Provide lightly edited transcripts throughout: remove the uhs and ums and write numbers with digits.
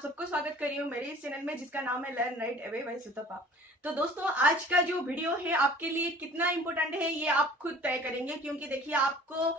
आप सबको स्वागत कर रही हूँ मेरे इस चैनल में जिसका नाम है लर्न राइट अवे बाय सुतपा। तो दोस्तों आज का जो वीडियो है आपके लिए कितना इम्पोर्टेंट है ये आप खुद तय करेंगे, क्योंकि देखिए आपको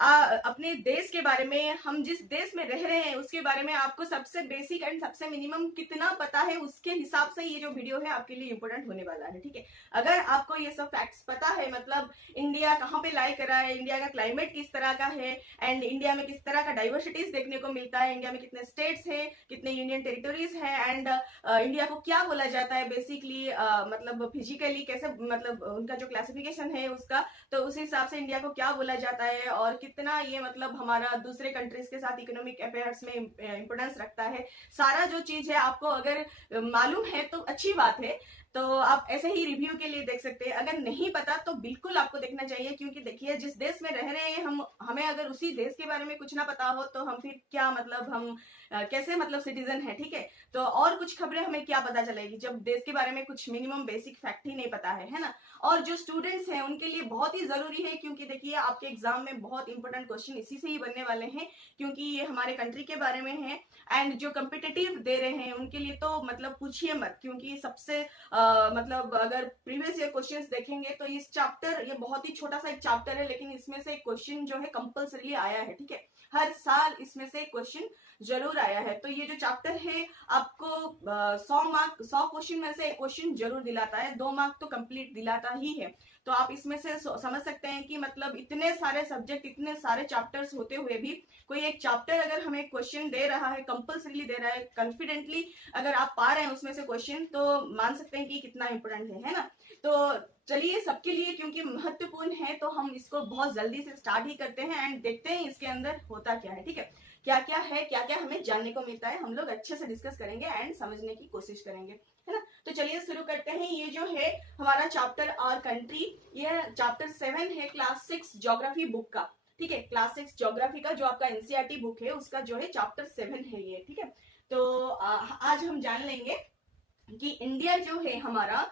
अपने देश के बारे में, हम जिस देश में रह रहे हैं उसके बारे में आपको सबसे बेसिक एंड सबसे मिनिमम कितना पता है, उसके हिसाब से ये जो वीडियो है आपके लिए इम्पोर्टेंट होने वाला है। ठीक है, अगर आपको ये सब फैक्ट्स पता है, मतलब इंडिया कहाँ पे लाई कर रहा है, इंडिया का क्लाइमेट किस तरह का है एंड इंडिया में किस तरह का डाइवर्सिटीज देखने को मिलता है, इंडिया में कितने स्टेट्स है, कितने यूनियन टेरिटोरीज है एंड इंडिया को क्या बोला जाता है बेसिकली, मतलब फिजिकली कैसे, मतलब उनका जो क्लासिफिकेशन है उसका, तो उस हिसाब से इंडिया को क्या बोला जाता है और कितना ये मतलब हमारा दूसरे कंट्रीज के साथ इकोनॉमिक अफेयर्स में इंपोर्टेंस रखता है, सारा जो चीज है आपको अगर मालूम है तो अच्छी बात है। तो आप ऐसे ही रिव्यू के लिए देख सकते हैं, अगर नहीं पता तो बिल्कुल आपको देखना चाहिए, क्योंकि देखिए जिस देश में रह रहे हैं हमें अगर उसी देश के बारे में कुछ ना पता हो तो हम फिर क्या, मतलब हम कैसे मतलब सिटीजन है। ठीक है, तो और कुछ खबरें हमें क्या पता चलेगी जब देश के बारे में कुछ मिनिमम बेसिक फैक्ट ही नहीं पता है ना। और जो स्टूडेंट्स हैं उनके लिए बहुत ही जरूरी है, क्योंकि देखिए आपके एग्जाम में बहुत इंपॉर्टेंट क्वेश्चन इसी से ही बनने वाले हैं, क्योंकि ये हमारे कंट्री के बारे में है एंड जो कम्पिटिटिव दे रहे हैं उनके लिए तो मतलब पूछिए मत, क्योंकि सबसे मतलब अगर प्रीवियस ईयर क्वेश्चंस देखेंगे तो इस चैप्टर, ये बहुत ही छोटा सा एक चैप्टर है लेकिन इसमें से एक क्वेश्चन जो है कंपल्सरी आया है। ठीक है, हर साल इसमें से एक क्वेश्चन जरूर आया है। तो ये जो चैप्टर है आपको 100 क्वेश्चन में से एक क्वेश्चन जरूर दिलाता है, 2 मार्क तो कंप्लीट दिलाता ही है। तो आप इसमें से समझ सकते हैं कि मतलब इतने सारे सब्जेक्ट, इतने सारे चैप्टर्स होते हुए भी कोई एक चैप्टर अगर हमें क्वेश्चन दे रहा है, कंपल्सरीली दे रहा है, कॉन्फिडेंटली अगर आप पा रहे हैं उसमें से क्वेश्चन, तो मान सकते हैं कि कितना इंपोर्टेंट है ना। तो चलिए सबके लिए क्योंकि महत्वपूर्ण है तो हम इसको बहुत जल्दी से स्टार्ट ही करते हैं एंड देखते हैं इसके अंदर होता क्या है। ठीक है, क्या क्या है, क्या क्या हमें जानने को मिलता है, हम लोग अच्छे से डिस्कस करेंगे एंड समझने की कोशिश करेंगे, है ना। तो चलिए शुरू करते हैं। ये जो है हमारा चैप्टर आवर कंट्री, ये चैप्टर 7 है क्लास 6 ज्योग्राफी बुक का। ठीक है, क्लास 6 ज्योग्राफी का जो आपका एनसीईआरटी बुक है उसका जो है चैप्टर 7 है ये। ठीक है, तो आज हम जान लेंगे कि इंडिया जो है हमारा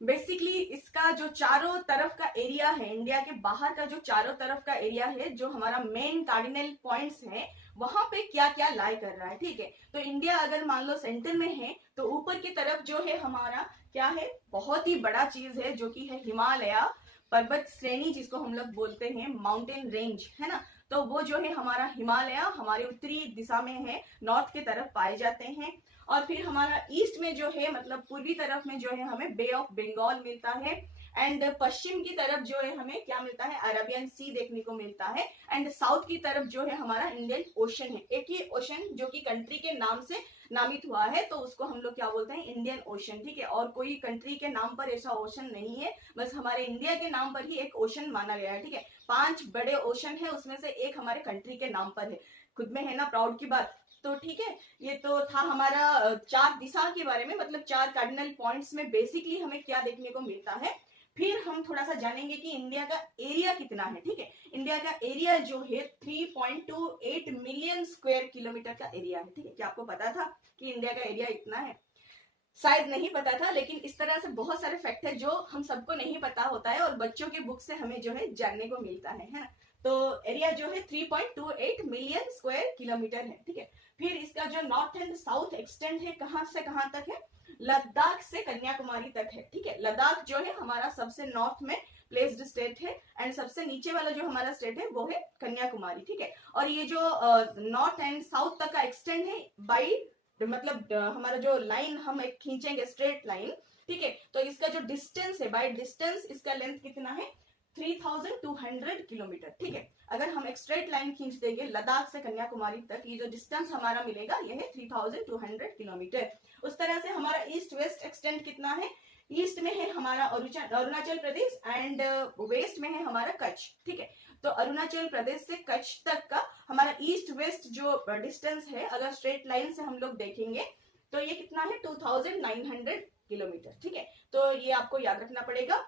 बेसिकली इसका जो चारों तरफ का एरिया है, इंडिया के बाहर का जो चारों तरफ का एरिया है, जो हमारा मेन कार्डिनल पॉइंट्स है, वहां पे क्या क्या लाई कर रहा है। ठीक है, तो इंडिया अगर मान लो सेंटर में है तो ऊपर की तरफ जो है हमारा क्या है, बहुत ही बड़ा चीज है जो कि है हिमालय पर्वत श्रेणी, जिसको हम लोग बोलते हैं माउंटेन रेंज, है ना। तो वो जो है हमारा हिमालय हमारे उत्तरी दिशा में है, नॉर्थ की तरफ पाए जाते हैं। और फिर हमारा ईस्ट में जो है, मतलब पूर्वी तरफ में जो है हमें बे ऑफ बंगाल मिलता है एंड पश्चिम की तरफ जो है हमें क्या मिलता है, अरेबियन सी देखने को मिलता है एंड साउथ की तरफ जो है हमारा इंडियन ओशन है। एक ही ओशन जो कि कंट्री के नाम से नामित हुआ है तो उसको हम लोग क्या बोलते हैं, इंडियन ओशन। ठीक है, और कोई कंट्री के नाम पर ऐसा ओशन नहीं है, बस हमारे इंडिया के नाम पर ही एक ओशन माना गया है। ठीक है, 5 बड़े ओशन है, उसमें से एक हमारे कंट्री के नाम पर है, खुद में है ना प्राउड की बात। तो ठीक है, ये तो था हमारा 4 दिशा के बारे में, मतलब 4 कार्डिनल पॉइंट्स में बेसिकली हमें क्या देखने को मिलता है। फिर हम थोड़ा सा जानेंगे कि इंडिया का एरिया कितना है। ठीक है, इंडिया का एरिया जो है 3.28 मिलियन स्क्वायर किलोमीटर का एरिया है। ठीक है, क्या आपको पता था कि इंडिया का एरिया इतना है? शायद नहीं पता था, लेकिन इस तरह से बहुत सारे फैक्ट है जो हम सबको नहीं पता होता है और बच्चों के बुक से हमें जो है जानने को मिलता है ना। तो एरिया जो है 3.28 मिलियन स्क्वायर किलोमीटर है। ठीक है, फिर इसका जो नॉर्थ एंड साउथ एक्सटेंड है, कहां से कहां तक है, लद्दाख से कन्याकुमारी तक है। ठीक है, लद्दाख जो है हमारा सबसे नॉर्थ में प्लेस्ड स्टेट है एंड सबसे नीचे वाला जो हमारा स्टेट है वो है कन्याकुमारी। ठीक है, और ये जो नॉर्थ एंड साउथ तक का एक्सटेंड है बाई, मतलब हमारा जो लाइन हम एक खींचेंगे स्ट्रेट लाइन, ठीक है, तो इसका जो डिस्टेंस है, बाय डिस्टेंस इसका लेंथ कितना है, 3200 किलोमीटर। ठीक है, अगर हम एक स्ट्रेट लाइन खींच देंगे लद्दाख से कन्याकुमारी तक, ये जो डिस्टेंस हमारा मिलेगा ये है 3200 किलोमीटर। उस तरह से हमारा ईस्ट वेस्ट एक्सटेंड कितना है, ईस्ट में है हमारा अरुणाचल प्रदेश एंड वेस्ट में है हमारा कच्छ। ठीक है, तो अरुणाचल प्रदेश से कच्छ तक का हमारा ईस्ट वेस्ट जो डिस्टेंस है, अगर स्ट्रेट लाइन से हम लोग देखेंगे तो ये कितना है, 2900 किलोमीटर। ठीक है, तो ये आपको याद रखना पड़ेगा।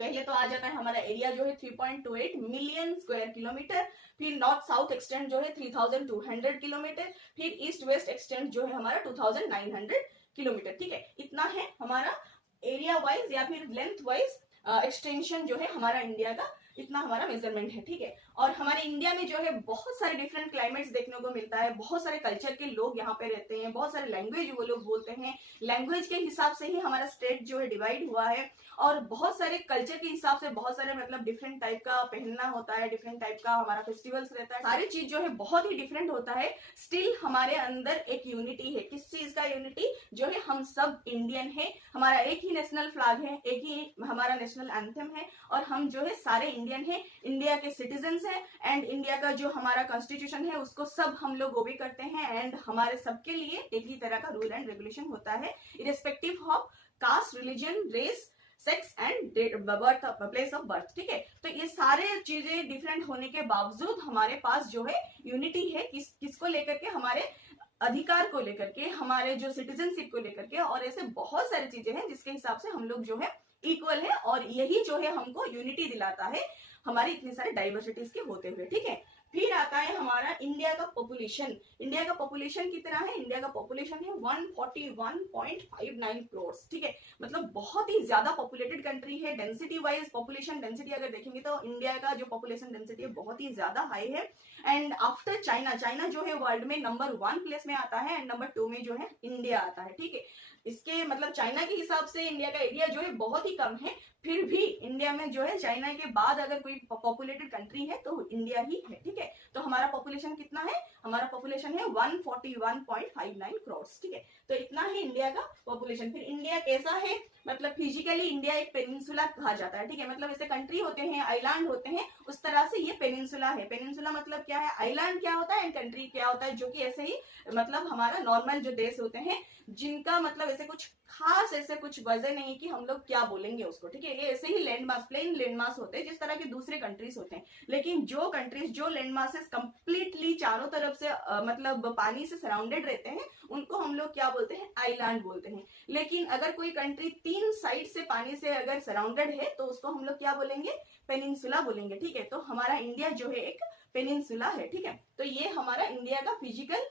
पहले तो आ जाता है हमारा एरिया जो है 3.28 मिलियन स्क्वायर किलोमीटर, फिर नॉर्थ साउथ एक्सटेंड जो है 3200 किलोमीटर, फिर ईस्ट वेस्ट एक्सटेंड जो है हमारा 2900 किलोमीटर। ठीक है, इतना है हमारा एरिया वाइज या फिर लेंथ वाइज एक्सटेंशन जो है हमारा इंडिया का। इतना हमारा मेजरमेंट है, ठीक है। और हमारे इंडिया में जो है बहुत सारे डिफरेंट क्लाइमेट्स देखने को मिलता है, बहुत सारे कल्चर के लोग यहाँ पे रहते हैं, बहुत सारे लैंग्वेज वो लोग बोलते हैं, लैंग्वेज के हिसाब से ही हमारा स्टेट जो है डिवाइड हुआ है, और बहुत सारे कल्चर के हिसाब से बहुत सारे मतलब डिफरेंट टाइप का पहनना होता है, डिफरेंट टाइप का हमारा फेस्टिवल्स रहता है, सारी चीज जो है बहुत ही डिफरेंट होता है। स्टिल हमारे अंदर एक यूनिटी है। किस चीज का यूनिटी? जो है हम सब इंडियन है, हमारा एक ही नेशनल फ्लैग है, एक ही हमारा नेशनल एंथम है, और हम जो है सारे इंडियन है, इंडिया के सिटीजन्स हैं, एंड इंडिया का जो हमारा कॉन्स्टिट्यूशन है उसको सब हम लोग ओबे करते हैं, एंड हमारे सबके लिए एक ही तरह का रूल एंड रेगुलेशन होता है, irrespective of caste, religion, race, sex and birth, place of birth, ठीक है। तो ये सारे चीजें डिफरेंट होने के बावजूद हमारे पास जो है यूनिटी है, किसको लेकर के? हमारे अधिकार को लेकर के, हमारे जो सिटीजनशिप को लेकर के, और ऐसे बहुत सारी चीजें हैं जिसके हिसाब से हम लोग जो है इक्वल है, और यही जो है हमको यूनिटी दिलाता है हमारी इतने सारे डाइवर्सिटीज के होते हुए, ठीक है। फिर आता है हमारा इंडिया का पॉपुलेशन। इंडिया का पॉपुलेशन कितना है? इंडिया का पॉपुलेशन है 141.59 करोड़, ठीक है। मतलब बहुत ही ज्यादा पॉपुलेटेड कंट्री है। डेंसिटी वाइज, पॉपुलेशन डेंसिटी अगर देखेंगे तो इंडिया का जो पॉपुलेशन डेंसिटी है बहुत ही ज्यादा हाई है। एंड आफ्टर चाइना, चाइना जो है वर्ल्ड में नंबर 1 प्लेस में आता है, एंड नंबर 2 में जो है इंडिया आता है, ठीक है। इसके मतलब चाइना के हिसाब से इंडिया का एरिया जो है बहुत ही कम है, फिर भी इंडिया में जो है चाइना के बाद अगर कोई पॉपुलेटेड कंट्री है तो इंडिया ही है, ठीक है। तो हमारा पॉपुलेशन कितना है? हमारा पॉपुलेशन है 141.59 करोड़, ठीक है। तो इतना है इंडिया का पॉपुलेशन। फिर इंडिया कैसा है? मतलब फिजिकली इंडिया एक पेनिनसुला कहा जाता है, ठीक है। मतलब ऐसे कंट्री होते हैं, आइलैंड होते हैं, उस तरह से ये पेनिनसुला है। पेनिनसुला मतलब क्या है? आइलैंड क्या होता है एंड कंट्री क्या होता है, जो कि ऐसे ही मतलब हमारा नॉर्मल जो देश होते हैं जिनका मतलब ऐसे कुछ खास ऐसे कुछ वजह नहीं कि हम लोग क्या बोलेंगे उसको, ठीक है। ये ऐसे ही land mass, plain land mass होते हैं जिस तरह के दूसरे कंट्रीज होते हैं। लेकिन जो कंट्रीज जो लैंड मासेस कंप्लीटली चारों तरफ से मतलब पानी से सराउंडेड रहते हैं उनको हम लोग क्या बोलते हैं? आइलैंड बोलते हैं। लेकिन अगर कोई कंट्री 3 साइड से पानी से अगर सराउंडेड है तो उसको हम लोग क्या बोलेंगे? पेनिनसुला बोलेंगे, ठीक है। तो हमारा इंडिया जो है एक पेनिनसुला है, ठीक है। तो ये हमारा इंडिया का फिजिकल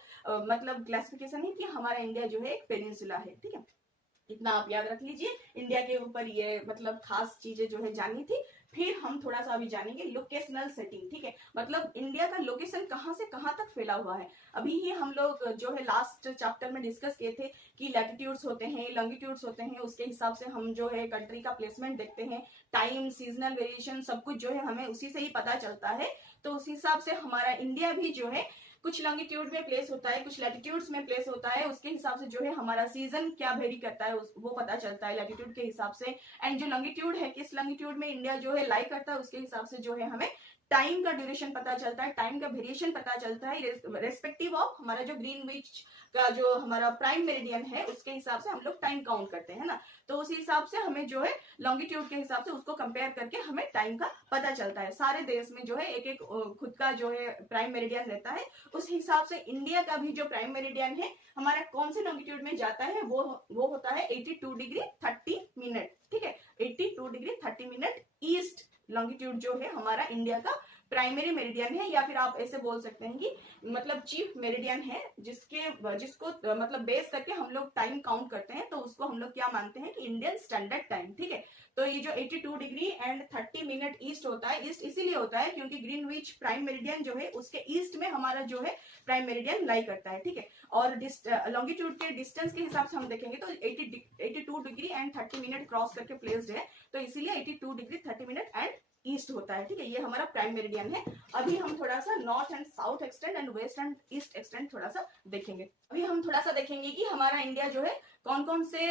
मतलब क्लासिफिकेशन है कि हमारा इंडिया जो है एक पेनिनसुला है, ठीक है। इतना आप याद रख लीजिए। इंडिया के ऊपर ये मतलब खास चीजें जो है जानी थी। फिर हम थोड़ा सा अभी जानेंगे लोकेशनल सेटिंग, ठीक है। मतलब इंडिया का लोकेशन कहाँ से कहाँ तक फैला हुआ है। अभी ही हम लोग जो है लास्ट चैप्टर में डिस्कस किए थे कि लैटिट्यूड्स होते हैं, लॉन्गिट्यूड्स होते हैं, उसके हिसाब से हम जो है कंट्री का प्लेसमेंट देखते हैं, टाइम, सीजनल वेरिएशन, सब कुछ जो है हमें उसी से ही पता चलता है। तो उस हिसाब से हमारा इंडिया भी जो है कुछ लॉन्गिट्यूड में प्लेस होता है, कुछ लैटिट्यूड्स में प्लेस होता है। उसके हिसाब से जो है हमारा सीजन क्या वेरी करता है वो पता चलता है लैटिट्यूड के हिसाब से। एंड जो लॉन्गिट्यूड है, किस लॉन्गिट्यूड में इंडिया जो है लाई करता है, उसके हिसाब से जो है हमें टाइम का ड्यूरेशन पता चलता है, टाइम का वेरिएशन पता चलता है, रेस्पेक्टिव ऑफ हमारा जो ग्रीनविच का जो हमारा प्राइम मेरिडियन है उसके हिसाब से हम लोग टाइम काउंट करते हैं ना। तो उसी हिसाब से हमें जो है लॉन्गिट्यूड के हिसाब से उसको कंपेयर करके हमें टाइम का पता चलता है। सारे देश में जो है एक एक खुद का जो है प्राइम मेरिडियन रहता है। उस हिसाब से इंडिया का भी जो प्राइम मेरिडियन है हमारा कौन से लॉन्गिट्यूड में जाता है वो होता है 82 डिग्री 30 मिनट, ठीक है। 82 डिग्री 30 मिनट ईस्ट लॉन्गिट्यूड जो है हमारा इंडिया का प्राइमरी मेरिडियन है, या फिर आप ऐसे बोल सकते हैं कि मतलब चीफ मेरिडियन है, जिसको मतलब बेस करके हम लोग टाइम काउंट करते हैं। तो उसको हम लोग क्या मानते हैं कि इंडियन स्टैंडर्ड टाइम, ठीक है। तो ये जो 82 डिग्री एंड 30 मिनट ईस्ट होता है, ईस्ट इसीलिए होता है क्योंकि ग्रीनविच प्राइम मेरिडियन जो है उसके ईस्ट में हमारा जो है प्राइम मेरिडियन लाई करता है, ठीक है। और लॉन्गिट्यूड के डिस्टेंस के हिसाब से हम देखेंगे तो 82 डिग्री एंड 30 मिनट क्रॉस करके प्लेस्ड है, तो इसीलिए 82 डिग्री 30 मिनट एंड ईस्ट होता है, ठीक है। ये हमारा प्राइम मेरिडियन है। अभी हम थोड़ा सा north and south extend and west and east extend थोड़ा सा देखेंगे। अभी हम थोड़ा सा देखेंगे कि हमारा इंडिया जो है कौन कौन से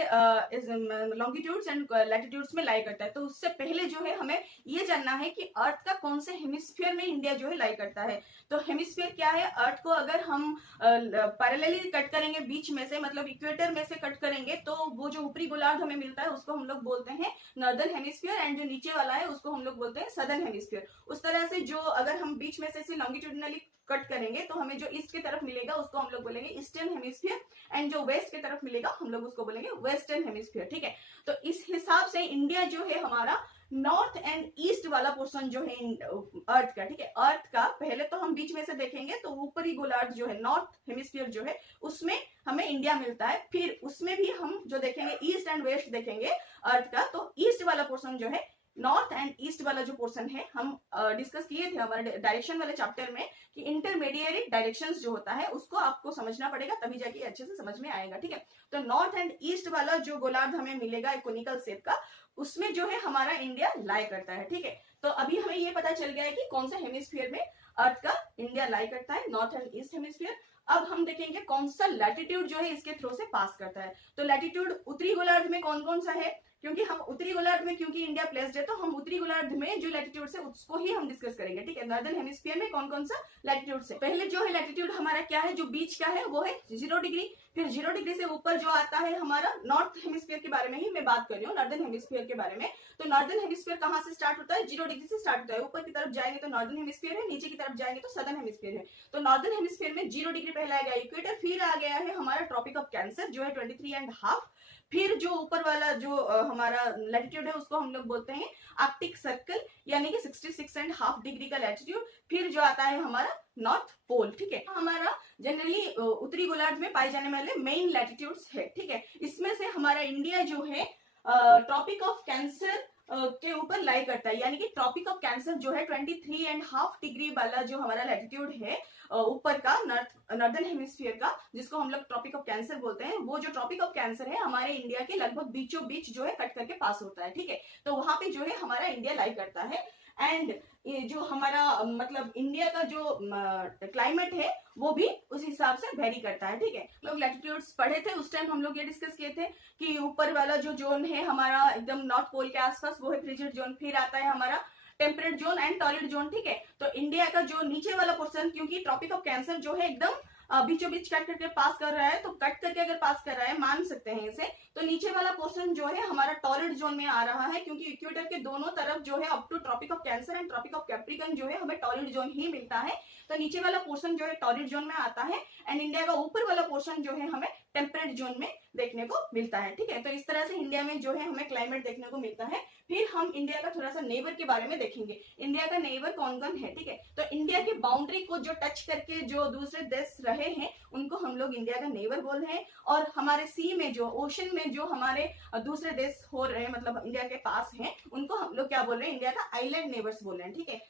लॉन्गिट्यूड्स एंड लैटिट्यूड्स में लाई करता है। तो उससे पहले जो है हमें ये जानना है कि अर्थ का कौन से हेमिस्फीयर में इंडिया जो है लाई करता है। तो हेमिस्फीयर क्या है? अर्थ को अगर हम पैरेलली कट करेंगे बीच में से, मतलब इक्वेटर में से कट करेंगे, तो वो जो ऊपरी गोलार्ध हमें मिलता है उसको हम लोग बोलते हैं नॉर्दर्न हेमिस्फीयर, एंड जो नीचे वाला है उसको हम लोग बोलते हैं सदर्न हेमिस्फीयर। उस तरह से जो अगर हम बीच में से लॉन्गिट्यूडनली कट करेंगे तो हमें जो ईस्ट की तरफ मिलेगा उसको हम लोग बोलेंगे ईस्टर्न हेमिस्फीयर, एंड जो वेस्ट की तरफ मिलेगा हम लोग उसको बोलेंगे वेस्टर्न हेमिस्फीयर, ठीक है। तो इस हिसाब से इंडिया जो है हमारा नॉर्थ एंड ईस्ट वाला पोर्शन जो है अर्थ का, ठीक है। अर्थ का पहले तो हम बीच में से देखेंगे तो ऊपरी गोलार्ध जो है नॉर्थ हेमिस्फीयर जो है उसमें हमें इंडिया मिलता है। फिर उसमें भी हम जो देखेंगे ईस्ट एंड वेस्ट देखेंगे अर्थ का, तो ईस्ट वाला पोर्शन जो है नॉर्थ एंड ईस्ट वाला जो पोर्शन है हम डिस्कस किए थे हमारे डायरेक्शन वाले चैप्टर में कि इंटरमीडिएट डायरेक्शंस जो होता है उसको आपको समझना पड़ेगा, तभी जाके अच्छे से समझ में आएगा। ठीक है, तो नॉर्थ एंड ईस्ट वाला जो गोलार्ध हमें मिलेगा एक कोनिकल शेप का, उसमें जो है हमारा इंडिया लाई करता है। ठीक है, तो अभी हमें ये पता चल गया है कि कौन सा हेमिस्फीयर में अर्थ का इंडिया लाई करता है, नॉर्थ एंड ईस्ट हेमिस्फीयर। अब हम देखेंगे कौन सा लैटिट्यूड जो है इसके थ्रू से पास करता है। तो लैटिट्यूड उत्तरी गोलार्ध में कौन कौन सा है, क्योंकि हम उत्तरी गोलार्ध में क्योंकि इंडिया प्लेस्ड है तो हम उत्तरी गोलार्ध में जो लैटिट्यूड है उसको ही हम डिस्कस करेंगे। ठीक है, नॉर्दर्न हेमिस्फीयर में कौन कौन सा लैटिट्यूड है। पहले जो है लैटिट्यूड हमारा क्या है, जो बीच का है वो है 0 डिग्री। फिर 0 डिग्री से ऊपर जो आता है हमारा नॉर्थ हेमिस्फीयर के बारे में ही मैं बात कर रही हूँ, नॉर्दर्न हेमिस्फीयर के बारे में। तो नॉर्दर्न हेमिस्फीयर कहाँ से स्टार्ट होता है, 0 डिग्री से स्टार्ट होता है। ऊपर की तरफ जाएंगे तो नॉर्दर्न हेमिस्फीयर है, नीचे की तरफ जाएंगे तो सदर्न हेमिस्फीयर है। तो नॉर्दर्न हेमिस्फीयर में 0 डिग्री पहला आ गया इक्वेटर, फिर आ गया है हमारा ट्रॉपिक ऑफ कैंसर जो है 23.5। फिर जो ऊपर वाला जो हमारा लैटिट्यूड है उसको हम लोग बोलते हैं आर्कटिक सर्कल, यानी कि 66.5 डिग्री का लैटिट्यूड। फिर जो आता है हमारा नॉर्थ पोल। ठीक है, हमारा जनरली उत्तरी गोलार्ध में पाए जाने वाले मेन लैटिट्यूड्स है। ठीक है, इसमें से हमारा इंडिया जो है ट्रॉपिक ऑफ कैंसर के ऊपर लाई करता है, यानी कि ट्रॉपिक ऑफ कैंसर जो है 23.5 डिग्री वाला जो हमारा लैटिट्यूड है ऊपर का नॉर्दर्न हेमिस्फीयर का, जिसको हम लोग ट्रॉपिक ऑफ कैंसर बोलते हैं, वो जो ट्रॉपिक ऑफ कैंसर है हमारे इंडिया के लगभग बीचों बीच जो है कट करके पास होता है। ठीक है, तो वहां पे जो है हमारा इंडिया लाई करता है। एंड ये जो हमारा मतलब इंडिया का जो क्लाइमेट है वो भी उस हिसाब से वेरी करता है। ठीक है, लोग लैटिट्यूड्स पढ़े थे उस टाइम, हम लोग ये डिस्कस किए थे कि ऊपर वाला जो जोन है हमारा एकदम नॉर्थ पोल के आसपास वो है फ्रिजिड जोन, फिर आता है हमारा temperate zone and torrid zone. ठीक है, तो इंडिया का जो नीचे वाला पोर्शन, क्योंकि ट्रॉपिक ऑफ कैंसर जो है एकदम बीचों बीच कट करके पास कर रहा है, तो कट करके अगर पास कर रहा है मान सकते हैं इसे, तो नीचे वाला पोर्शन जो है हमारा टॉरिड जोन में आ रहा है, क्योंकि इक्वेटर के दोनों तरफ जो है up to tropic of cancer and tropic of capricorn जो है हमें टॉरिड जोन ही मिलता है। तो नीचे वाला पोर्शन जो है टॉरिड जोन में आता है एंड इंडिया का ऊपर वाला पोर्शन जो है हमें टेम्परेट जोन में देखने को मिलता है। ठीक है, तो इस तरह से इंडिया में जो है हमें क्लाइमेट देखने को मिलता है। फिर हम इंडिया का थोड़ा सा नेबर के बारे में देखेंगे, इंडिया का नेबर कौन कौन है। ठीक है, तो इंडिया की बाउंड्री को जो टच करके जो दूसरे देश रहे हैं उनको हम लोग इंडिया का नेबर बोल रहे हैं। और हमारे सी में जो ओशन में जो हमारे दूसरे देश हो रहे हैं मतलब इंडिया के पास हैं, उनको हम लोग क्या बोल रहे हैं, इंडिया का आइलैंड नेबर्स बोल रहे हैं। ठीक है,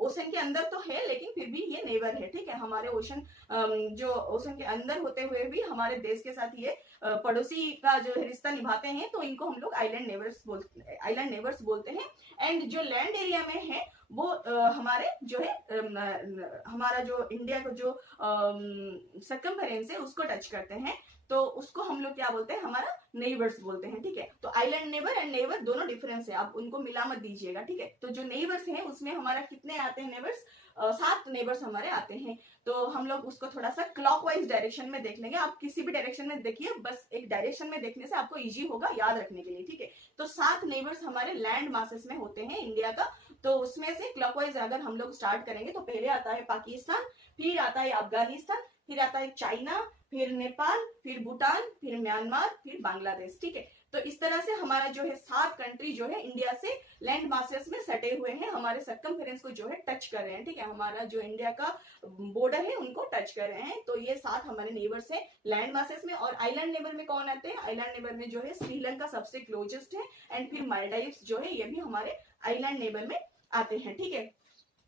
ओशन के अंदर तो है लेकिन फिर भी ये नेबर है। ठीक है, हमारे ओशन जो ओशन के अंदर होते हुए भी हमारे देश के साथ ये पड़ोसी का जो रिश्ता निभाते हैं, तो इनको हम लोग आइलैंड नेबर्स बोलते हैं। एंड जो लैंड एरिया में है वो हमारे जो है हमारा जो इंडिया का जो सर्कमफेरेंस है उसको टच करते हैं, तो उसको हम लोग क्या बोलते हैं, हमारा नेबर्स बोलते हैं। ठीक है, तो आइलैंड नेबर एंड नेबर दोनों डिफरेंस है, आप उनको मिला मत दीजिएगा। ठीक है, तो जो नेबर्स हैं उसमें हमारा कितने आते हैं नेबर्स, 7 नेबर्स हमारे आते हैं। तो हम लोग उसको थोड़ा सा क्लॉकवाइज डायरेक्शन में देख लेंगे, आप किसी भी डायरेक्शन में देखिए, बस एक डायरेक्शन में देखने से आपको इजी होगा याद रखने के लिए। ठीक है, तो 7 नेबर्स हमारे लैंड मासेस में होते हैं इंडिया का। तो उसमें से क्लॉकवाइज अगर हम लोग स्टार्ट करेंगे तो पहले आता है पाकिस्तान, फिर आता है अफगानिस्तान, फिर आता है चाइना, फिर नेपाल, फिर भूटान, फिर म्यांमार, फिर बांग्लादेश। ठीक है, तो इस तरह से हमारा जो है 7 कंट्री जो है इंडिया से लैंड मासेस में सटे हुए हैं, हमारे सर्कमफेरेंस को जो है टच कर रहे हैं। ठीक है, हमारा जो इंडिया का बॉर्डर है उनको टच कर रहे हैं। तो ये 7 हमारे नेबर्स हैं लैंड मासेस में। और आइलैंड नेबर में कौन आते हैं, आइलैंड नेबर में जो है श्रीलंका सबसे क्लोजेस्ट है एंड फिर मालदीव्स जो है ये भी हमारे आइलैंड नेबर में आते हैं। ठीक है,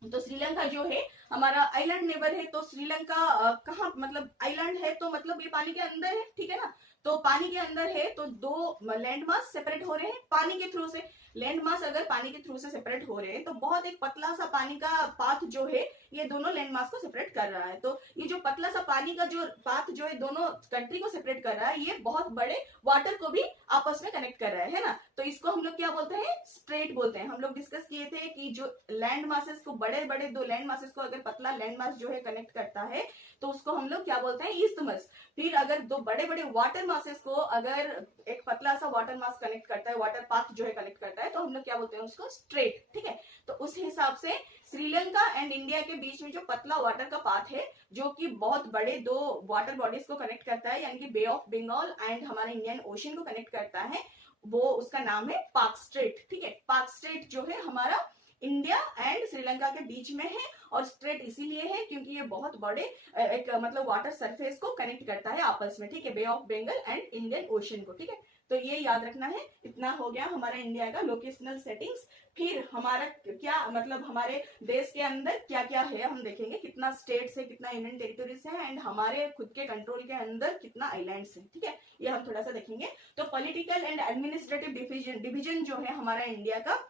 तो श्रीलंका जो है हमारा आइलैंड नेबर है। तो श्रीलंका कहाँ मतलब आइलैंड है तो मतलब ये पानी के अंदर है। ठीक है ना, तो पानी के अंदर है तो 2 लैंड मास सेपरेट हो रहे हैं पानी के थ्रू से। लैंड मास अगर पानी के थ्रू से सेपरेट हो रहे हैं तो बहुत एक पतला सा पानी का पाथ जो है ये दोनों लैंड मास को सेपरेट कर रहा है। तो ये जो पतला सा पानी का जो पाथ जो है दोनों कंट्री को सेपरेट कर रहा है, ये बहुत बड़े वाटर को भी आपस में कनेक्ट कर रहा है ना। तो इसको हम लोग क्या बोलते हैं, स्ट्रेट बोलते हैं। हम लोग डिस्कस किए थे कि जो लैंड मासेस को बड़े बड़े 2 लैंड मासेस को अगर पतला लैंड मास जो है कनेक्ट करता है तो उसको हम लोग क्या बोलते हैं, ईस्टमस। फिर अगर 2 बड़े बड़े वाटर मासेस को अगर एक पतला सा वाटर मास कनेक्ट करता है, वाटर पाथ जो है कनेक्ट करता है, तो हम लोग क्या बोलते हैं उसको, स्ट्रेट। ठीक है, तो उस हिसाब से श्रीलंका एंड इंडिया के बीच में जो पतला वाटर का पाथ है जो कि बहुत बड़े 2 वाटर बॉडीज को कनेक्ट करता है, यानी कि बे ऑफ बंगाल एंड हमारे इंडियन ओशन को कनेक्ट करता है, वो उसका नाम है पाक स्ट्रेट। ठीक है, पाक स्ट्रेट जो है हमारा इंडिया एंड श्रीलंका के बीच में है और स्ट्रेट इसीलिए है क्योंकि ये बहुत बड़े एक मतलब वाटर सरफेस को कनेक्ट करता है आपस में। ठीक है, Bay of Bengal and Indian Ocean को। ठीक है, तो ये याद रखना है। इतना हो गया हमारा इंडिया का लोकेशनल सेटिंग्स। फिर हमारा क्या मतलब हमारे देश के अंदर क्या क्या है हम देखेंगे, कितना स्टेट्स है, कितना यूनियन टेरिटोरीज है, एंड हमारे खुद के कंट्रोल के अंदर कितना आइलैंड्स है, ठीक है, ये हम थोड़ा सा देखेंगे। तो पॉलिटिकल एंड एडमिनिस्ट्रेटिव डिवीजन जो है हमारा इंडिया का,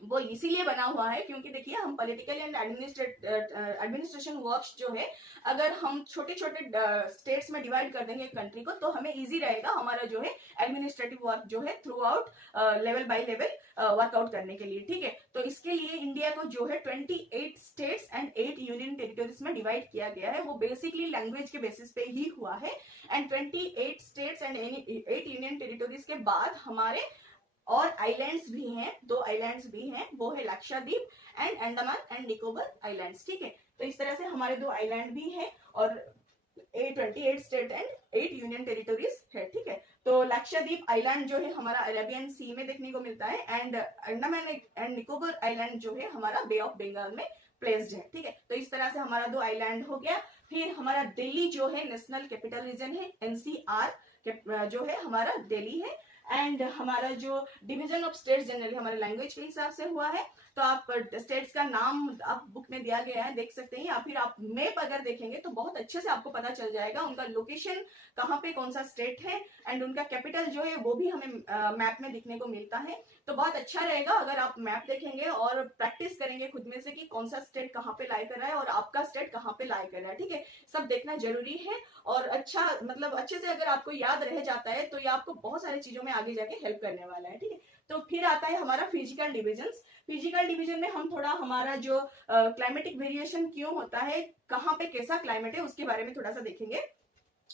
वो इसीलिए बना हुआ है क्योंकि देखिए हम पॉलिटिकल एंड एडमिनिस्ट्रेशन वर्क्स जो है, अगर हम छोटे छोटे स्टेट्स में डिवाइड कर देंगे कंट्री को, तो हमें इजी रहेगा हमारा जो है एडमिनिस्ट्रेटिव वर्क जो है through out level by level workout करने के लिए, ठीक है। तो इसके लिए इंडिया को जो है 28 स्टेट्स एंड 8 यूनियन टेरिटोरीज में डिवाइड किया गया है। वो बेसिकली लैंग्वेज के बेसिस पे ही हुआ है। And 28 states and 8 union territories के बाद हमारे और आइलैंड्स भी हैं, 2 आइलैंड्स भी हैं, वो है Lakshadweep and Andaman and Nicobar islands, ठीक है। तो इस तरह से हमारे 2 आइलैंड भी हैं और 28 स्टेट एंड 8 यूनियन टेरिटोरीज है, ठीक है। तो लक्षद्वीप आइलैंड जो है हमारा अरेबियन सी में देखने को मिलता है, and Andaman and Nicobar island जो है हमारा बे ऑफ बंगाल में प्लेस्ड है, ठीक है। तो इस तरह से हमारा 2 आइलैंड हो गया। फिर हमारा दिल्ली जो है नेशनल कैपिटल रीजन है, NCR जो है हमारा दिल्ली है। एंड हमारा जो डिवीजन ऑफ स्टेट्स जनरली हमारे लैंग्वेज के हिसाब से हुआ है, तो आप स्टेट्स का नाम आप बुक में दिया गया है, देख सकते हैं, या फिर आप मैप अगर देखेंगे तो बहुत अच्छे से आपको पता चल जाएगा उनका लोकेशन कहाँ पे कौन सा स्टेट है, एंड उनका कैपिटल जो है वो भी हमें मैप में दिखने को मिलता है। तो बहुत अच्छा रहेगा अगर आप मैप देखेंगे और प्रैक्टिस करेंगे खुद में से कि कौन सा स्टेट कहाँ पे लाई कर रहा है और आपका स्टेट कहाँ पे लाई कर रहा है, ठीक है। सब देखना जरूरी है और अच्छा मतलब अच्छे से अगर आपको याद रह जाता है तो ये आपको बहुत सारी चीजों में आगे जाके हेल्प करने वाला है, ठीक है। तो फिर आता है हमारा फिजिकल डिविजन्स। फिजिकल डिवीजन में हम थोड़ा हमारा जो क्लाइमेटिक वेरिएशन क्यों होता है, कहाँ पे कैसा क्लाइमेट है, उसके बारे में थोड़ा सा देखेंगे।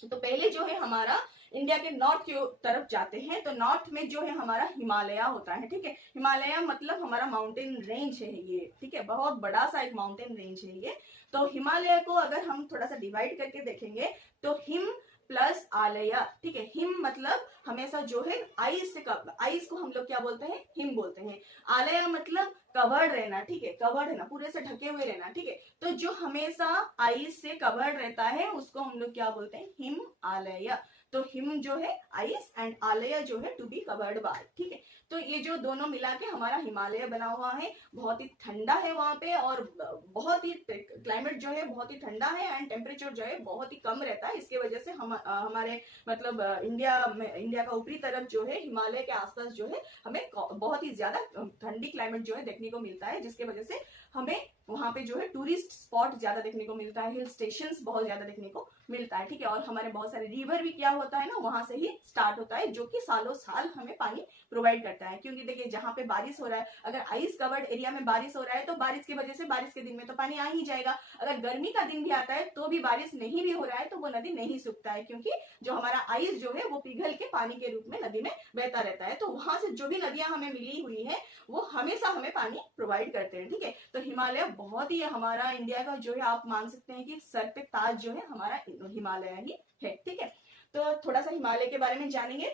तो पहले जो है हमारा इंडिया के नॉर्थ की तरफ जाते हैं, तो नॉर्थ में जो है हमारा हिमालय होता है, ठीक है। हिमालय मतलब हमारा माउंटेन रेंज है ये, ठीक है, बहुत बड़ा सा एक माउंटेन रेंज है ये। तो हिमालय को अगर हम थोड़ा सा डिवाइड करके देखेंगे तो हिम प्लस आलय, ठीक है। हिम मतलब हमेशा जो है आइस से, आइस को हम लोग क्या बोलते हैं, हिम बोलते हैं। आलय मतलब कवर्ड रहना, ठीक है, कवर्ड रहना, पूरे से ढके हुए रहना, ठीक है। तो जो हमेशा आइस से कवर्ड रहता है उसको हम लोग क्या बोलते हैं, हिम आलय। तो हिम जो है आइस एंड आलय जो है टू बी कवर्ड बाय, ठीक है। तो ये जो दोनों मिला के हमारा हिमालय बना हुआ है, बहुत ही ठंडा है वहां पे और बहुत ही क्लाइमेट जो है बहुत ही ठंडा है एंड टेम्परेचर जो है बहुत ही कम रहता है। इसके वजह से हम हमारे मतलब इंडिया का ऊपरी तरफ जो है हिमालय के आसपास जो है हमें बहुत ही ज्यादा ठंडी क्लाइमेट जो है देखने को मिलता है, जिसके वजह से हमें वहां पे जो है टूरिस्ट स्पॉट ज्यादा देखने को मिलता है, हिल स्टेशंस बहुत ज्यादा देखने को मिलता है, ठीक है। और हमारे बहुत सारे रिवर भी क्या होता है ना, वहां से ही स्टार्ट होता है, जो कि सालों साल हमें पानी प्रोवाइड करता है। क्योंकि देखिए जहाँ पे बारिश हो रहा है, अगर आइस कवर्ड एरिया में बारिश हो रहा है तो बारिश की वजह से बारिश के दिन में तो पानी आ ही जाएगा। अगर गर्मी का दिन भी आता है तो भी बारिश नहीं भी हो रहा है तो वो नदी नहीं सूखता है, क्योंकि जो हमारा आइस जो है वो पिघल के पानी के रूप में नदी में बहता रहता है। तो वहां से जो भी नदियां हमें मिली हुई है वो हमेशा हमें पानी प्रोवाइड करते हैं, ठीक है। तो हिमालय बहुत ही हमारा इंडिया का जो है आप मान सकते हैं कि सर पे ताज जो है हमारा हिमालय ही है, ठीक है। तो थोड़ा सा हिमालय के बारे में जानेंगे।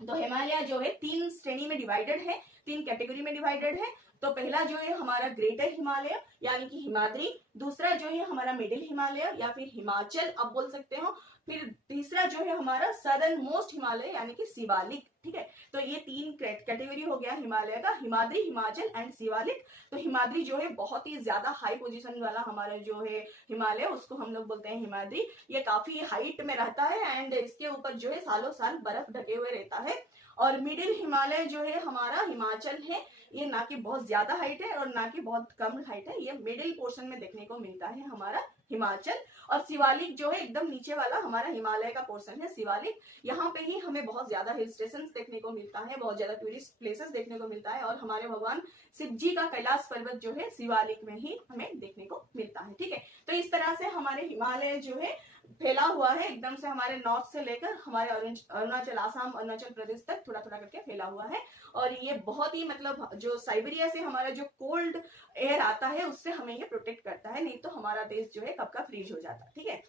तो हिमालय जो है 3 श्रेणी में डिवाइडेड है, 3 कैटेगरी में डिवाइडेड है। तो पहला जो है हमारा ग्रेटर हिमालय यानी कि हिमाद्री, दूसरा जो है हमारा मिडिल हिमालय या फिर हिमाचल आप बोल सकते हो, फिर तीसरा जो है हमारा सदर्न मोस्ट हिमालय यानी कि शिवालिक, ठीक है। तो ये 3 कैटेगरी हो गया हिमालय का, हिमाद्री, हिमाचल एंड शिवालिक। तो हिमाद्री जो है बहुत ही ज्यादा हाई पोजीशन वाला हमारा जो है हिमालय, उसको हम लोग बोलते हैं हिमाद्री। ये काफी हाइट में रहता है एंड इसके ऊपर जो है सालों साल बर्फ ढके हुए रहता है। और मिडिल हिमालय जो है हमारा हिमाचल है, ये ना कि बहुत ज्यादा हाइट है और ना कि बहुत कम हाइट है, ये मिडिल पोर्शन में देखने को मिलता है हमारा हिमाचल। और शिवालिक जो है एकदम नीचे वाला हमारा हिमालय का पोर्शन है शिवालिक। यहाँ पे ही हमें बहुत ज्यादा हिल स्टेशन देखने को मिलता है, बहुत ज्यादा टूरिस्ट प्लेसेस देखने को मिलता है और हमारे भगवान शिव जी का कैलाश पर्वत जो है शिवालिक में ही हमें देखने को मिलता है, ठीक है। तो इस तरह से हमारे हिमालय जो है फैला हुआ है एकदम से हमारे नॉर्थ से लेकर हमारे अरुणाचल, आसाम, अरुणाचल प्रदेश तक थोड़ा थोड़ा करके फैला हुआ है। और ये बहुत ही मतलब जो साइबेरिया से हमारा जो कोल्ड एयर आता है उससे हमें ये प्रोटेक्ट करता है, नहीं तो हमारा देश जो है कब का फ्रीज हो जाता है, ठीक है।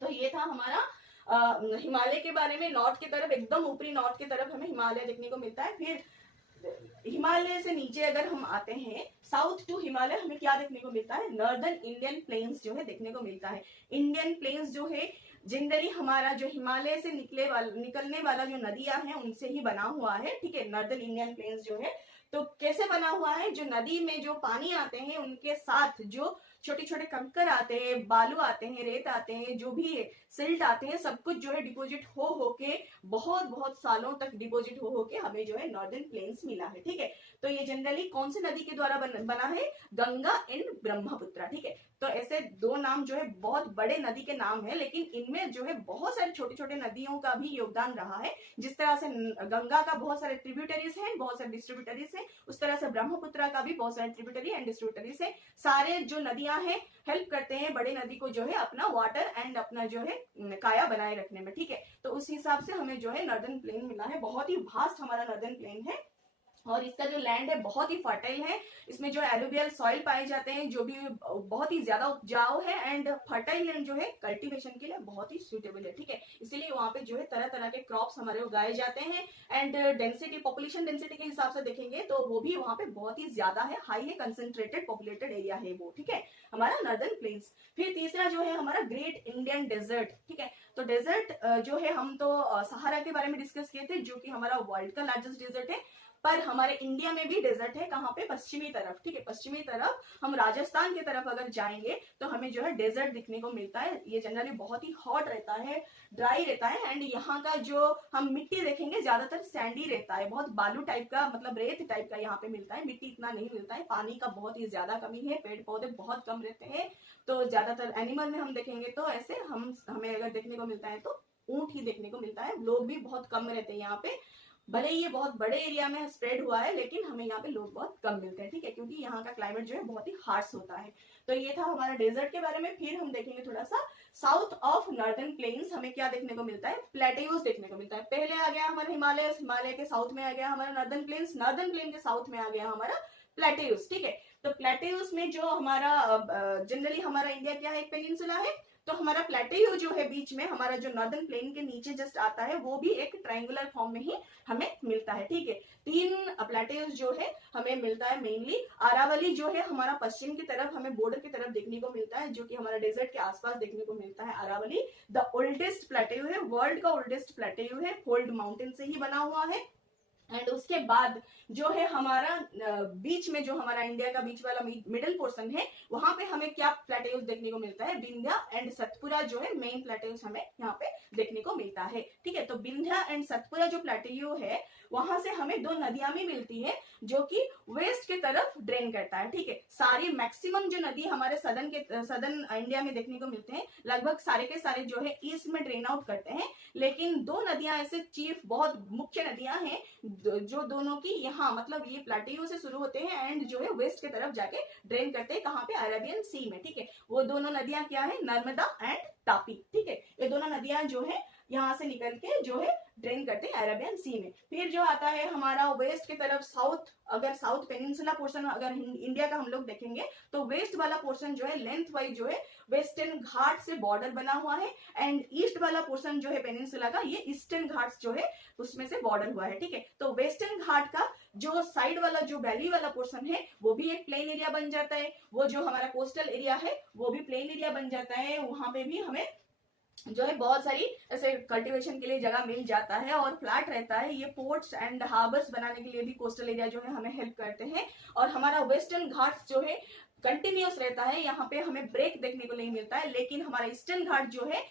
तो ये था हमारा हिमालय के बारे में। नॉर्थ की तरफ एकदम ऊपरी नॉर्थ की तरफ हमें हिमालय देखने को मिलता है। फिर हिमालय से नीचे अगर हम आते हैं साउथ टू हिमालय, हमें क्या देखने को मिलता है, नॉर्दर्न इंडियन प्लेन्स जो है देखने को मिलता है। इंडियन प्लेन्स जो है जनरली हमारा जो हिमालय से निकलने वाला जो नदियां हैं उनसे ही बना हुआ है, ठीक है, नॉर्दर्न इंडियन प्लेन्स जो है। तो कैसे बना हुआ है, जो नदी में जो पानी आते हैं उनके साथ जो छोटे छोटे कंकर आते हैं, बालू आते हैं, रेत आते हैं, जो भी सिल्ट आते हैं, सब कुछ जो है डिपोजिट हो के बहुत बहुत सालों तक डिपोजिट हो के हमें जो है नॉर्दर्न प्लेन्स मिला है, ठीक है। तो ये जनरली कौन सी नदी के द्वारा बना है, गंगा एंड ब्रह्मपुत्र, ठीक है। तो ऐसे दो नाम जो है बहुत बड़े नदी के नाम है, लेकिन इनमें जो है बहुत सारे छोटे छोटे नदियों का भी योगदान रहा है। जिस तरह से गंगा का बहुत सारे ट्रिब्यूटरीज हैं, बहुत सारे डिस्ट्रीब्यूटरीज हैं, उस तरह से ब्रह्मपुत्र का भी बहुत सारे ट्रिब्यूटरी एंड डिस्ट्रीब्यूटरीज है। सारे जो नदियां हैं हेल्प करते हैं बड़े नदी को जो है अपना वाटर एंड अपना जो है काया बनाए रखने में, ठीक है। तो उस हिसाब से हमें जो है नॉर्दर्न प्लेन मिला है, बहुत ही वास्ट हमारा नॉर्दर्न प्लेन है। और इसका जो लैंड है बहुत ही फर्टाइल है, इसमें जो एलुवियल सॉइल पाए जाते हैं जो भी बहुत ही ज्यादा उपजाऊ है, एंड फर्टाइल लैंड जो है कल्टीवेशन के लिए बहुत ही सुटेबल है, ठीक है। इसीलिए वहां पे जो है तरह तरह के क्रॉप्स हमारे उगाए जाते हैं। एंड डेंसिटी, पॉपुलेशन डेंसिटी के हिसाब से देखेंगे तो वो भी वहां पे बहुत ही ज्यादा है, हाई है, कंसेंट्रेटेड पॉपुलेटेड एरिया है वो, ठीक है, हमारा नॉर्दर्न प्लेन्स। फिर तीसरा जो है हमारा ग्रेट इंडियन डेजर्ट, ठीक है। तो डेजर्ट जो है हम तो सहारा के बारे में डिस्कस किए थे, जो कि हमारा वर्ल्ड का लार्जेस्ट डेजर्ट है, पर हमारे इंडिया में भी डेजर्ट है, कहाँ पे, पश्चिमी तरफ, ठीक है। पश्चिमी तरफ हम राजस्थान की तरफ अगर जाएंगे तो हमें जो है डेजर्ट दिखने को मिलता है। ये जनरली बहुत ही हॉट रहता है, ड्राई रहता है, एंड यहाँ का जो हम मिट्टी देखेंगे ज्यादातर सैंडी रहता है, बहुत बालू टाइप का, मतलब रेत टाइप का यहाँ पे मिलता है, मिट्टी इतना नहीं मिलता है, पानी का बहुत ही ज्यादा कमी है, पेड़ पौधे बहुत कम रहते हैं। तो ज्यादातर एनिमल में हम देखेंगे तो ऐसे हमें अगर देखने को मिलता है तो ऊंट ही देखने को मिलता है। लोग भी बहुत कम रहते हैं यहाँ पे, भले ही ये बहुत बड़े एरिया में स्प्रेड हुआ है, लेकिन हमें यहाँ पे लोग बहुत कम मिलते हैं, ठीक है, क्योंकि यहाँ का क्लाइमेट जो है बहुत ही हार्श होता है। तो ये था हमारा डेजर्ट के बारे में। फिर हम देखेंगे थोड़ा सा साउथ ऑफ नॉर्दर्न प्लेन्स, हमें क्या देखने को मिलता है, प्लेट्यूज देखने को मिलता है। पहले आ गया हमारा हिमालय, हिमालय के साउथ में आ गया हमारा नॉर्दर्न प्लेन्स, नॉर्दर्न प्लेन के साउथ में आ गया हमारा प्लेट्यूज, ठीक है। तो प्लेट्यूज में जो हमारा जनरली हमारा इंडिया क्या है, एक पेनिनसुला है, तो हमारा प्लेट्यू जो है बीच में हमारा जो नॉर्दर्न प्लेन के नीचे जस्ट आता है, वो भी एक ट्रायंगुलर फॉर्म में ही हमें मिलता है, ठीक है। तीन प्लेट्यूज जो है हमें मिलता है मेनली। अरावली जो है हमारा पश्चिम की तरफ, हमें बॉर्डर की तरफ देखने को मिलता है, जो कि हमारा डेजर्ट के आसपास देखने को मिलता है। अरावली द ओल्डेस्ट प्लेट्यू है, वर्ल्ड का ओल्डेस्ट प्लेट्यू है, फोल्ड माउंटेन से ही बना हुआ है। एंड उसके बाद जो है हमारा बीच में, जो हमारा इंडिया का बीच वाला मिडिल पोर्शन है, वहां पे हमें क्या प्लेट्यूज देखने को मिलता है, विंध्या एंड सतपुरा जो है मेन प्लेट्यूज हमें यहाँ पे देखने को मिलता है, ठीक है। तो विंध्या एंड सतपुरा जो प्लेट्यू है वहां से हमें दो नदियां भी मिलती है, जो कि वेस्ट की तरफ ड्रेन करता है, ठीक है। सारी मैक्सिमम जो नदी हमारे सदर्न इंडिया में देखने को मिलते हैं, लगभग सारे के सारे जो है ईस्ट में ड्रेन आउट करते हैं, लेकिन दो नदियां ऐसे चीफ बहुत मुख्य नदियां हैं जो दोनों की यहाँ मतलब ये प्लेट्यू से शुरू होते हैं एंड जो है वेस्ट की तरफ जाके ड्रेन करते हैं, कहाँ पे, अरेबियन सी में, ठीक है। वो दोनों नदियां क्या है, नर्मदा एंड तापी, ठीक है। ये दोनों नदियां जो है यहाँ से निकल के जो है ड्रेन करते हैं अरेबियन सी में। फिर जो आता है हमारा वेस्ट की तरफ, साउथ, अगर साउथ पेनिनसुला पोर्शन अगर इंडिया का हम लोग देखेंगे तो वेस्ट वाला पोर्शन जो है लेंथ वाइज जो है वेस्टर्न घाट से बॉर्डर बना हुआ है, एंड ईस्ट वाला पोर्शन जो है पेनिनसुला का, ये ईस्टर्न घाट्स जो है उसमें से बॉर्डर हुआ है, ठीक है। तो वेस्टर्न घाट का जो साइड वाला जो वैली वाला पोर्शन है वो भी एक प्लेन एरिया बन जाता है, वो जो हमारा कोस्टल एरिया है वो भी प्लेन एरिया बन जाता है, वहां पे भी हमें जो है बहुत सारी ऐसे कल्टीवेशन के लिए जगह मिल जाता है और फ्लैट रहता है। ये पोर्ट्स एंड हार्बर्स बनाने के लिए भी कोस्टल एरिया जो है हमें हेल्प करते हैं। और हमारा वेस्टर्न घाट्स जो है कंटिन्यूस रहता है, यहाँ पे हमें ब्रेक देखने को नहीं मिलता है, लेकिन हमारा ईस्टर्न घाट जो है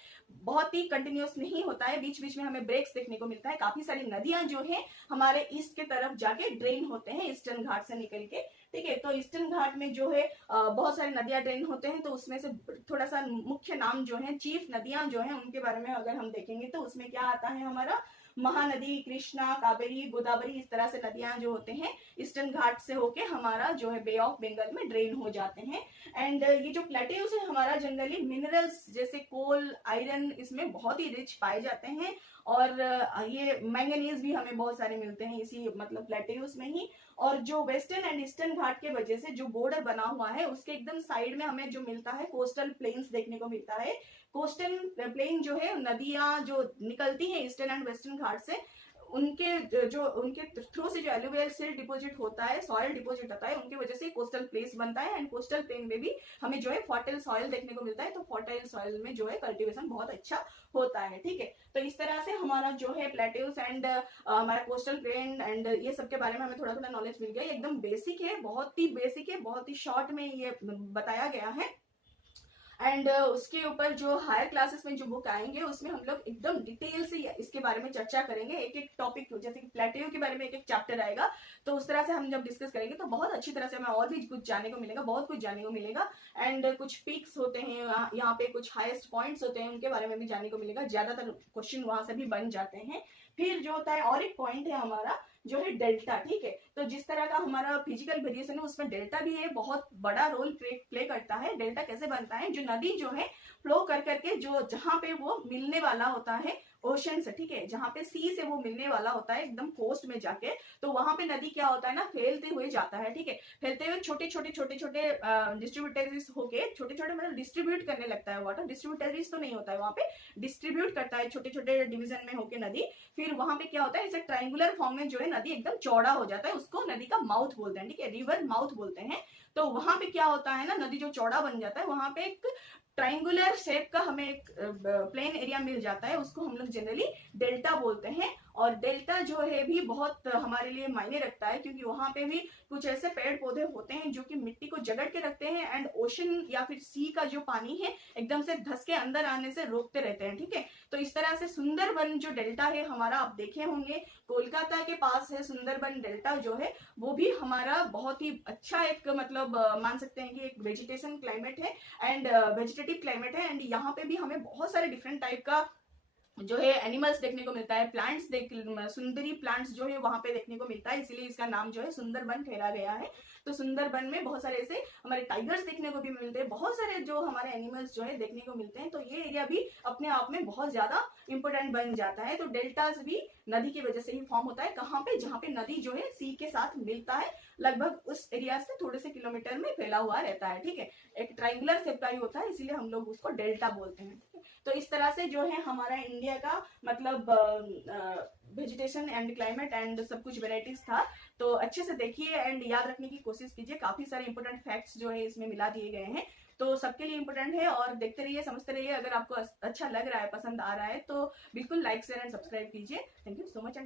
बहुत ही कंटिन्यूस नहीं होता है, बीच बीच में हमें ब्रेक्स देखने को मिलता है। काफी सारी नदियां जो है हमारे ईस्ट के तरफ जाके ड्रेन होते हैं ईस्टर्न घाट से निकल के, ठीक है। तो ईस्टर्न घाट में जो है बहुत सारी नदियां ड्रेन होते हैं, तो उसमें से थोड़ा सा मुख्य नाम जो है, चीफ नदियां जो है उनके बारे में अगर हम देखेंगे तो उसमें क्या आता है, हमारा महानदी, कृष्णा, कावेरी, गोदावरी, इस तरह से नदियां जो होते हैं ईस्टर्न घाट से होके हमारा जो है बे ऑफ बंगाल में ड्रेन हो जाते हैं। एंड ये जो प्लेट्यूज है हमारा जनरली मिनरल्स जैसे कोल, आयरन इसमें बहुत ही रिच पाए जाते हैं, और ये मैंगनीज भी हमें बहुत सारे मिलते हैं इसी मतलब प्लेट्यूज में ही। और जो वेस्टर्न एंड ईस्टर्न घाट के वजह से जो बॉर्डर बना हुआ है उसके एकदम साइड में हमें जो मिलता है कोस्टल प्लेन्स देखने को मिलता है। कोस्टल प्लेन जो है, नदियां जो निकलती हैं ईस्टर्न एंड वेस्टर्न घाट से, उनके जो उनके थ्रू से जो एलुवियल सिल डिपॉजिट होता है, सॉइल डिपॉजिट होता है, उनकी वजह से कोस्टल प्लेस बनता है एंड कोस्टल प्लेन में भी हमें जो है फर्टाइल सॉइल देखने को मिलता है। तो फर्टाइल सॉइल में जो है कल्टीवेशन बहुत अच्छा होता है। ठीक है, तो इस तरह से हमारा जो है प्लेट्यूज एंड हमारा कोस्टल प्लेन एंड ये सब के बारे में हमें थोड़ा थोड़ा नॉलेज मिल गया। एकदम बेसिक है, बहुत ही बेसिक है, बहुत ही शॉर्ट में ये बताया गया है। एंड उसके ऊपर जो हायर क्लासेस में जो बुक आएंगे उसमें हम लोग एकदम डिटेल से इसके बारे में चर्चा करेंगे। एक एक टॉपिक, जैसे कि प्लेटियो के बारे में एक एक चैप्टर आएगा, तो उस तरह से हम जब डिस्कस करेंगे तो बहुत अच्छी तरह से हमें और भी कुछ जानने को मिलेगा, बहुत कुछ जानने को मिलेगा। एंड कुछ पीक्स होते हैं यहाँ पे, कुछ हाईएस्ट पॉइंट्स होते हैं, उनके बारे में भी जानने को मिलेगा। ज्यादातर क्वेश्चन वहां से भी बन जाते हैं। फिर जो होता है और एक पॉइंट है हमारा जो है डेल्टा। ठीक है, तो जिस तरह का हमारा फिजिकल वेरिएशन है उसमें डेल्टा भी है, बहुत बड़ा रोल प्ले करता है। डेल्टा कैसे बनता है, जो नदी जो है फ्लो कर करके जो जहां पे वो मिलने वाला होता है ओशन से, ठीक है, जहां पे सी से वो मिलने वाला होता है एकदम कोस्ट में जाके, तो वहां पे नदी क्या होता है ना, फैलते हुए जाता है। ठीक है, फैलते हुए छोटे छोटे छोटे छोटे डिस्ट्रीब्यूटरीज होके, छोटे छोटे मतलब डिस्ट्रीब्यूट करने लगता है वाटर। डिस्ट्रीब्यूटरीज तो नहीं होता है वहां पे, डिस्ट्रीब्यूट करता है छोटे छोटे डिवीजन में होके नदी। फिर वहां पे क्या होता है, इसे ट्रायंगुलर फॉर्म में जो है नदी एकदम चौड़ा हो जाता है, उसको नदी का माउथ बोलते हैं। ठीक है, रिवर माउथ बोलते हैं। तो वहां पे क्या होता है ना, नदी जो चौड़ा बन जाता है वहां पे एक ट्रायंगुलर शेप का हमें एक प्लेन एरिया मिल जाता है, उसको हम लोग जनरली डेल्टा बोलते हैं। और डेल्टा जो है भी बहुत हमारे लिए मायने रखता है, क्योंकि वहां पे भी कुछ ऐसे पेड़ पौधे होते हैं जो कि मिट्टी को जकड़ के रखते हैं एंड ओशन या फिर सी का जो पानी है एकदम से धस के अंदर आने से रोकते रहते हैं। ठीक है, तो इस तरह से सुंदरबन जो डेल्टा है हमारा, आप देखे होंगे कोलकाता के पास है सुंदरबन डेल्टा जो है, वो भी हमारा बहुत ही अच्छा एक मतलब मान सकते हैं कि एक वेजिटेशन क्लाइमेट है एंड वेजिटेटिव क्लाइमेट है। एंड यहाँ पे भी हमें बहुत सारे डिफरेंट टाइप का जो है एनिमल्स देखने को मिलता है, प्लांट्स सुंदरी प्लांट्स जो है वहां पे देखने को मिलता है, इसीलिए इसका नाम जो है सुंदरबन ठहरा गया है। तो सुंदरबन में बहुत सारे ऐसे हमारे टाइगर्स देखने को भी मिलते हैं, बहुत सारे जो हमारे एनिमल्स जो है देखने को मिलते हैं। तो ये एरिया भी अपने आप में बहुत ज्यादा इंपोर्टेंट बन जाता है। तो डेल्टास भी नदी की वजह से ही फॉर्म होता है। कहाँ पे, जहाँ पे नदी जो है सी के साथ मिलता है, लगभग उस एरिया से थोड़े से किलोमीटर में फैला हुआ रहता है। ठीक है, एक ट्राइंगुलर शेप का ही होता है, इसीलिए हम लोग उसको डेल्टा बोलते हैं। तो इस तरह से जो है हमारा इंडिया का मतलब वेजिटेशन एंड क्लाइमेट एंड सब कुछ वेराइटीज था। तो अच्छे से देखिए एंड याद रखने की कोशिश कीजिए, काफी सारे इंपोर्टेंट फैक्ट्स जो है इसमें मिला दिए गए हैं, तो सबके लिए इंपोर्टेंट है। और देखते रहिए, समझते रहिए। अगर आपको अच्छा लग रहा है, पसंद आ रहा है, तो बिल्कुल लाइक शेयर एंड सब्सक्राइब कीजिए। Thank you so much.